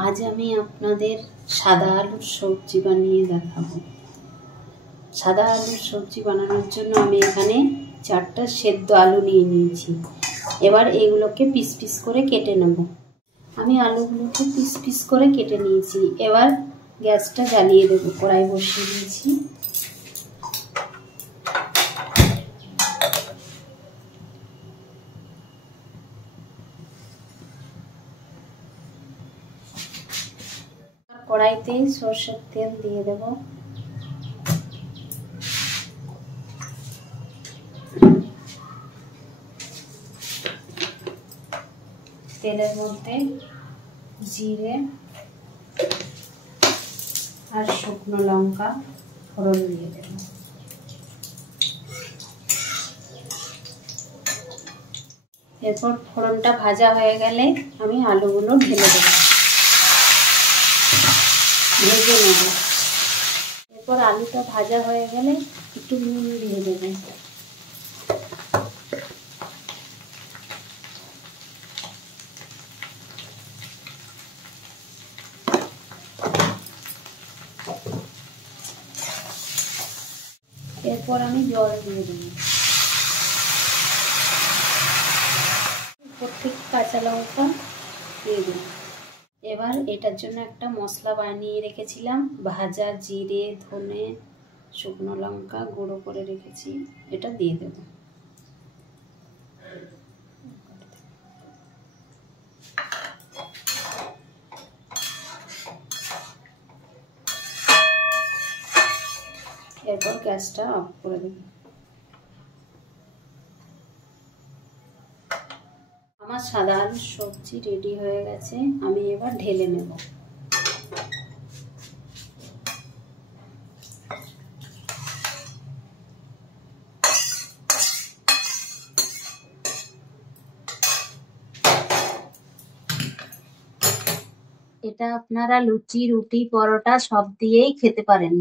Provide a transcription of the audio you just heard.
আজ আমি আপনাদের সাদা আলুর সবজি বানিয়ে দেখাবো। সাদা আলুর সবজি বানানোর জন্য আমি এখানে 4টা সেদ্ধ আলু নিয়ে নিয়েছি। এবার এগুলোকে পিস পিস করে কেটে নেব। আমি আলুগুলোকে পিস পিস করে কেটে নিয়েছি। এবার গ্যাসটা জ্বালিয়ে দেবো। কড়াই বসিয়ে দিয়েছি। কড়াইতে সরষের তেল দিয়ে দেব। তেলের মধ্যে জিরে আর শুকনো লঙ্কা ফোড়ন দিয়ে দেব। এরপর ফোড়নটা ভাজা হয়ে গেলে আমি আলুগুলো ঢেলে দেব, ভেজে নেব। এরপর আলুটা ভাজা হয়ে গেলে একটু নুন দিয়ে দেবেন। এরপর আমি জল দিয়ে দেব। প্রত্যেক কাঁচা লঙ্কা দিয়ে দেব। এবার এটার জন্য একটা মশলা বানিয়ে রেখেছিলাম। ভাজা জিরে, ধনে, শুকনো লঙ্কা গুঁড়ো করে রেখেছি, এটা দিয়ে দেব। এরপর গ্যাসটা অফ করে দেব। আমার সাদা আলুর সবজি রেডি হয়ে গেছে। আমি এবার ঢেলে নেব। এটা আপনারা লুচি, রুটি, পরোটা সব দিয়েই খেতে পারেন।